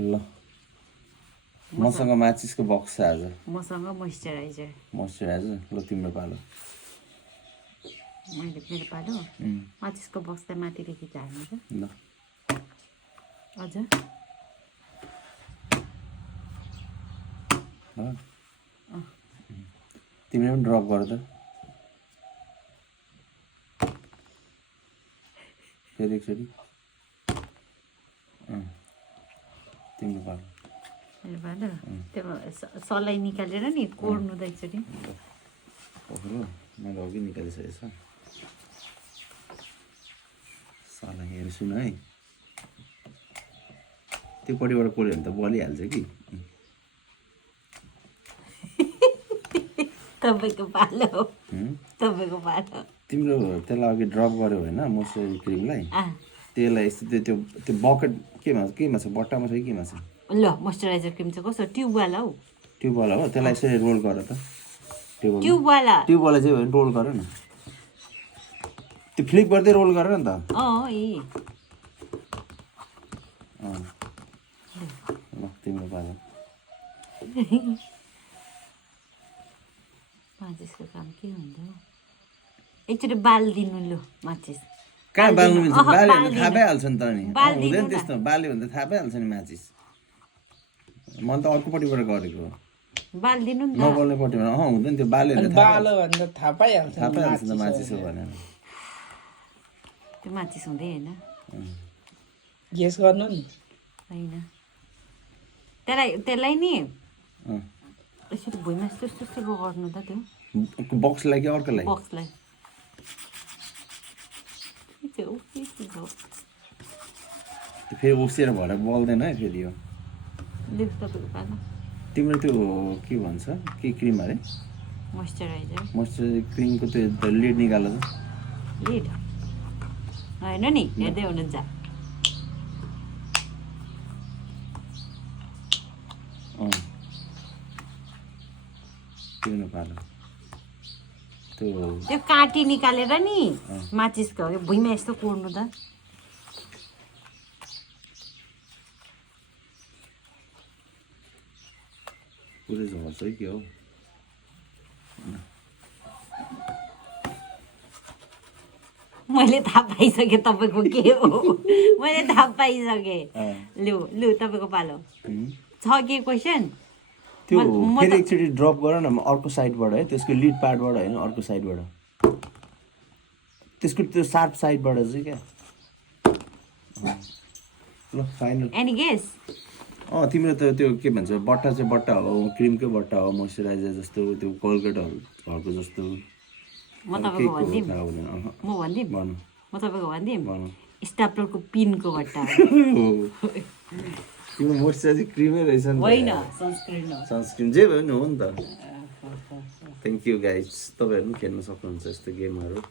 ल मसँग माचिसको बक्स छ आज मसँग मोइस्चराइजर मोइस्चराइजर ल तिम्रो पालो मैले मेरो पालो माचिसको बक्स त माथिदेखि झार्नु छ ल अझ तिमीले पनि ड्रप गर त फेरि एकचोटि तिम्रो पालो मेरो पालो त्यो सलाई निकालेर नि कोर्नु त एकचोटि ओहो मैले अघि निकालिसकेको छ साला हेर्छु न है त्यो पट्टिबाट कोर्यो भने त बलिहाल्छ कि तपाईँको पालो तपाईँको पालो तिम्रो त्यसलाई अघि ड्रप गर्यो होइन मोइस्चराइजर क्रिमलाई त्यसलाई यस्तो त्यो त्यो बकेट केमा छ बट्टामा छ कि केमा छ ल मोइस्चराइजर क्रिम चाहिँ कस्तो ट्युबवाला हौ ट्युबवाला हो त्यसलाई यसरी रोल गर त ट्युबवाला ट्युबवाला चाहिँ रोल गर न त्यो फ्लिप गर्दै रोल गर न त ल तिम्रो पालो माचिसको काम के हुँदो एकचोटि बाल दिनु लु माचिस कहाँ बाल्नु मिल्छ बाल्यो भने थाहा पाइहाल्छ नि त नि हुँदैन त्यस्तो बाल्यो भने त थाहा पाइहाल्छ नि माचिस मैले त अर्कोपट्टिबाट गरेको बाल दिनु नि त नबल्नेपट्टिबाट हुँदैन त्यो बाल्यो भने बालो भन्दा थाहा पाइहाल्छ थाहा पाइहाल्छ नि त माचिस हो भनेर त्यो माचिस हुँदै होइन गेस गर्नु नि होइन त्यसलाई नि यसरी भुइँमा यस्तो यस्तो यस्तो गर्नु त त्यो बक्सलाई कि अर्कोलाई बक्सलाई त्यो फेरि उसेर भएर बल्दैन है फेरि यो तपाईँको पालो तिम्रो त्यो के भन्छ के क्रिम अरे मोइस्चराइजर क्रिमको त्यो लिड निकाल त लिड होइन नि हेर्दै हुनुहुन्छ तिम्रो पालो त्यो काटी निकालेर नि माचिसको भुइँमा यस्तो कोर्नु त पुरै झर्छ है के हो मैले थाहा पाइसकेँ तपाईँको के हो मैले थाहा पाइसकेँ लु लु तपाईँको पालो छ के क्वेसन त्यो फेरि एकचोटि ड्रप गर न अर्को साइडबाट है त्यसको लिड पार्टबाट होइन अर्को साइडबाट त्यसको त्यो सार्प साइडबाट चाहिँ क्या ल फाइनल एनी गेस तिम्रो त त्यो के भन्छ बट्टा चाहिँ बट्टा हो क्रिमकै बट्टा हो मोइस्चराइजर जस्तो त्यो कोलगेटहरूको जस्तो म तपाईँको भनिदिउँ म भनिदिउँ भन्नु म तपाईँको भनिदिउँ भन्नु स्टाप्लरको पिनको बट्टा तिम्रो मोइस्चराइजर क्रिमै रहेछ नि होइन सनस्क्रिन हो सनस्क्रिन जे भयो नि हो नि त थ्याङ्क यू गाइज तपाईँहरू पनि खेल्न सक्नुहुन्छ यस्तो गेमहरू